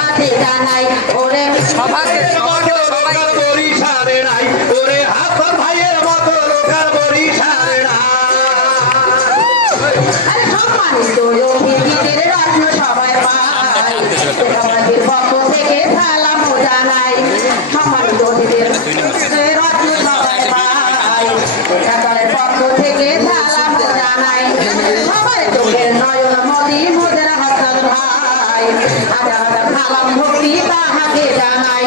সভাতে জানাই ওরে সবাই বরিশালে নাই ওরে হাসান ভাইয়ের মতো লোকাল বরিশালে আরে সম্মানিত অতিথিদের রত্ন সবাই পাই আমাদের পক্ষ থেকে সালাম জানাই সম্মানিত অতিথিদের রত্ন সবাই পাই একালের পক্ষ থেকে সালাম জানাই সবার চোখের নয়ন মদি মোদের হাসান ভাই হাজার হাজার সালাম ভক্তি তাহাকে জানাই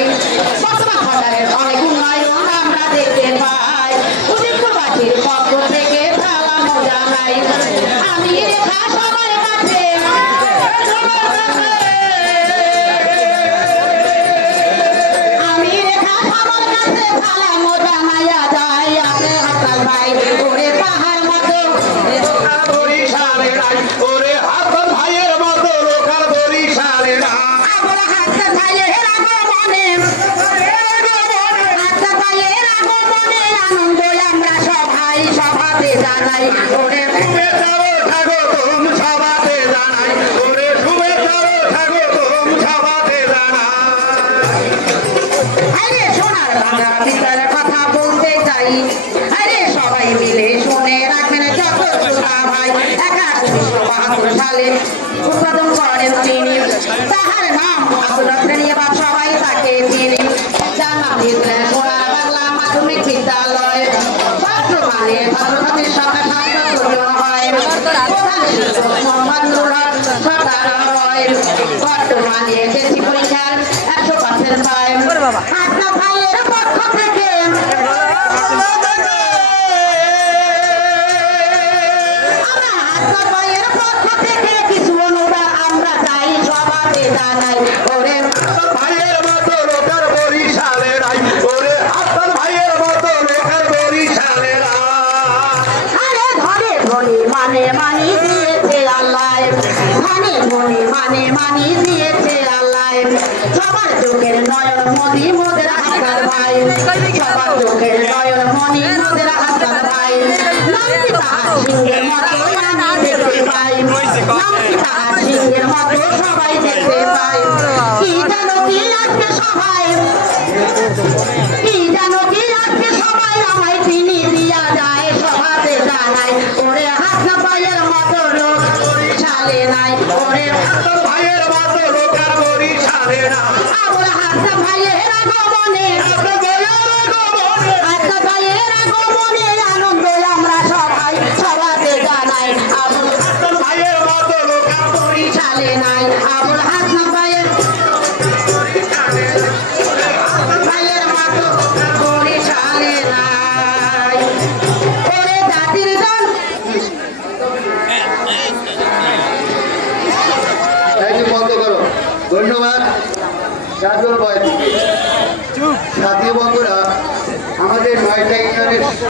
বর্তমান সরকারের অনেক উন্নয়ন আমরা দেখতে পাই উদয়পুরবাসীর পক্ষ থেকে সালাম জানাই আমি রেখা সবার কাছে আমি রেখা সবার কাছে সালাম জানাইয়া যাই আপনি হাসান ভাই ওরে পাহাড় মতো বরিশালে নাই ওরে হাসান ভাইয়ের মতো লোকাল বরিশালে আমরা হাসান ভাইয়ের আগমনে হাসান ভাইয়ের আগমনে আনন্দ আমরা সবাই সভাতে জানাই ওরে শুভেচ্ছা ও স্বাগতম সভাতে জানাই ওরে শুভেচ্ছা ও স্বাগতম সভাতে জানাই আরে সোনার বাংলা বিচারের কথা বলতে চাই আরে সবাই মিলে শুনে রাখবেন যত শ্রোতা ভাই 1972 সালে উদ্বোধন করেন তিনি তাহার নাম আব্দুল্লাহ শ্রেণীবাদ সবাই তাকে চিনি জানা দিয়েছিলেন সোনার বাংলা মাধ্যমিক বিদ্যালয় বর্তমানে ভারতের সঙ্গে ছাত্র হয় প্রধান শিক্ষক মোহাম্মদ নুরুল হক সরকার হয় বর্তমানে এসএসসি পরীক্ষার 100% পায় হাসনা ভাইয়ের পক্ষ থেকে আমরা হাসনা ভাইয়ের পক্ষ থেকে কিছু অনুদান আমরা চাই সভাতে জানাই ওরে ভাইয়ের মতো লোকাল বরিশালে নাই ওরে হাসান ভাইয়ের মতো লোকাল বরিশালে আরে ধরে ধনি মানি দিয়েছে আল্লাহ ধনি ধনি মানি দিয়েছে আল্লাহ সবার চোখের নয়ন মনি মোদের হাসান ভাই সবার চোখের নয়ন মনি মোদের হাসান ভাই নামটি তাহার সিংহের মতো আমি দেখতে পাই নামটি তাহার সিংহের মতো সবাই দেখতে পাই কি জানো কি আজকে সবাই কি